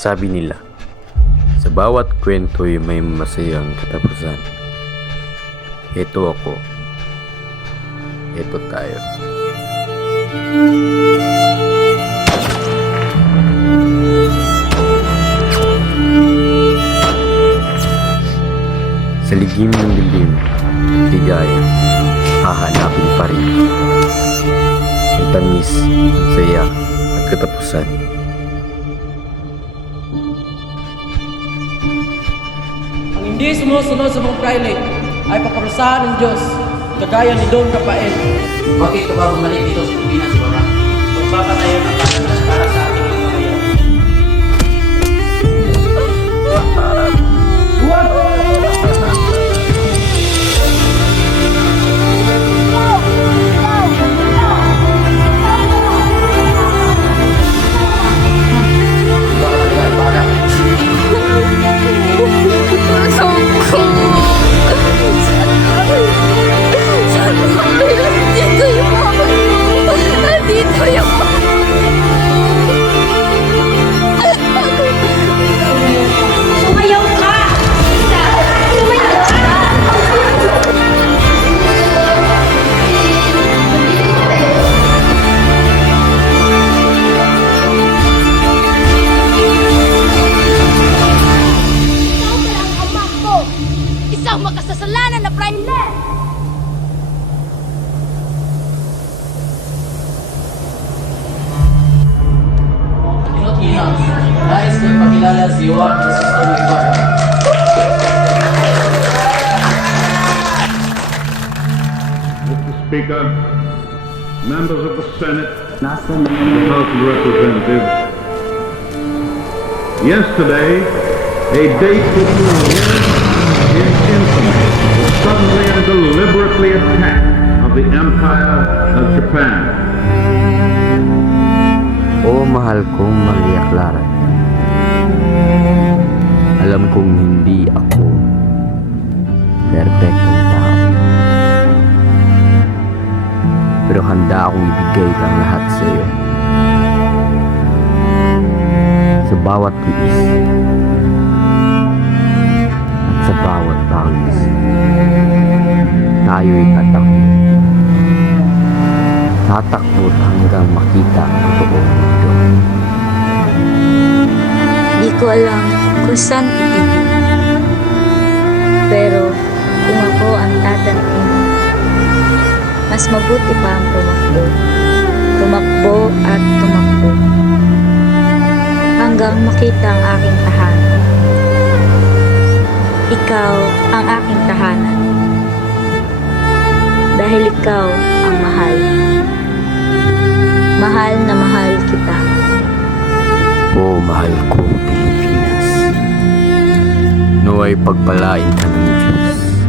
Sabi nila, sa bawat kwento'y may masayang katapusan. Ito ako. Ito tayo. Sa ligim ng dilim, ligaya, hahanapin pa rin ang tamis, saya at katapusan. Ang hindi sumusunod sa mga praile ay paparusahan ng Diyos, kagaya ni Don Rafael. Bakit ka ba bumalik dito sa Pilipinas, Lora? Magpapatayan ang kalanas para sa ating mga kaya. Isang makasasalanan na praile! Inot Hinang, nais ko ipakilala si Juan Crisostomo Ibarra. Mr. Speaker, members of the Senate, and the House of Representatives, yesterday, a date that you will hear in infamy, the suddenly and deliberately attack of the Empire of Japan. O mahal kong Maria Clara, alam kong hindi ako perpektong tao. Pero handa akong ibigay ang lahat sa iyo. Sa bawat tiis at sa bawat pangis, tayo'y tatakbo. Tatakbo hanggang makita ang totoong mundo. Di ko alam kung saan titigil. Pero kung ako ang tatanungin mo, mas mabuti pa ang tumakbo. Tumakbo at tumakbo. Hanggang makita ang aking tahanan. Ikaw ang aking tahanan. Dahil ikaw ang mahal. Mahal na mahal kita. O mahal kong Pilipinas, naway pagpalain ka ng Diyos,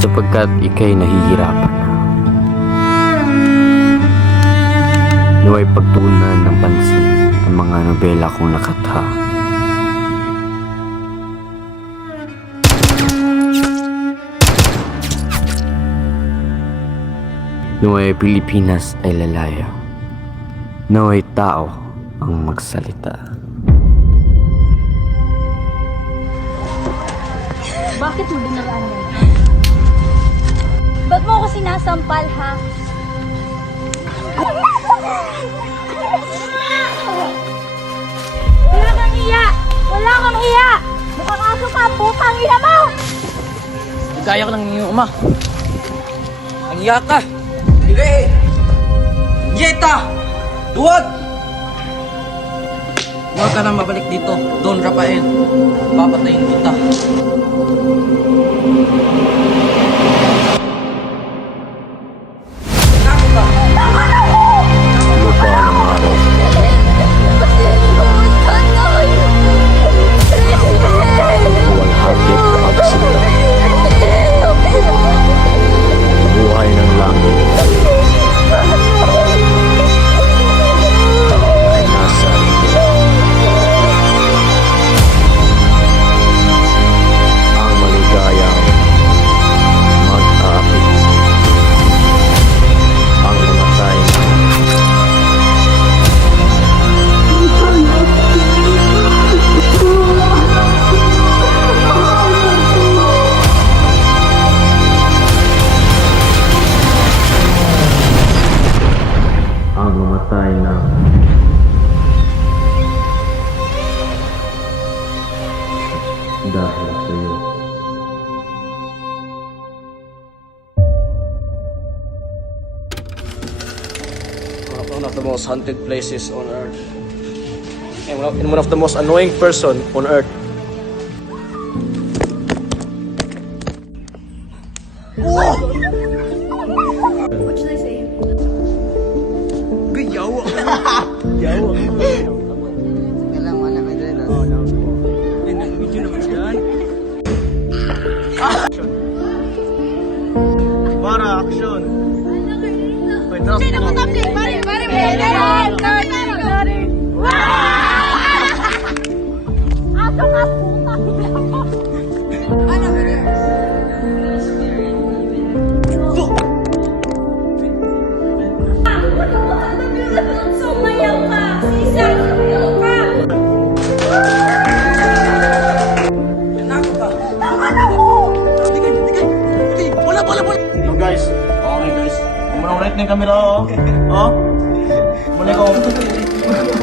sapagkat ika'y nahihirapan na. Naway pagtuunan ng pansin ang mga nobela kong nakatha. Naway Pilipinas ay lalaya. Naway tao ang magsalita. Bakit mo binalaan mo? Ba't mo ako sinasampal, ha? Wala kang iya! Wala kang iya! Mukhang aso ka, putang ina mo! Kagaya ka ng iyong uma. Ang iya ka! Hindi! Yeta! Duwag! Huwag ka na mabalik dito, Don Rafael. Papatayin kita. Lupa ng araw, buwalhati at absenta. Buhay ng langit ay nasa ang mali sa'yo. One of the most haunted places on earth. And one of the most annoying person on earth. What should I say? Sumayaw ka! Sisa! Sumayaw ka! Hello guys. Okay guys. Umunang ulit na yung camera oh. Oh. Muli ko.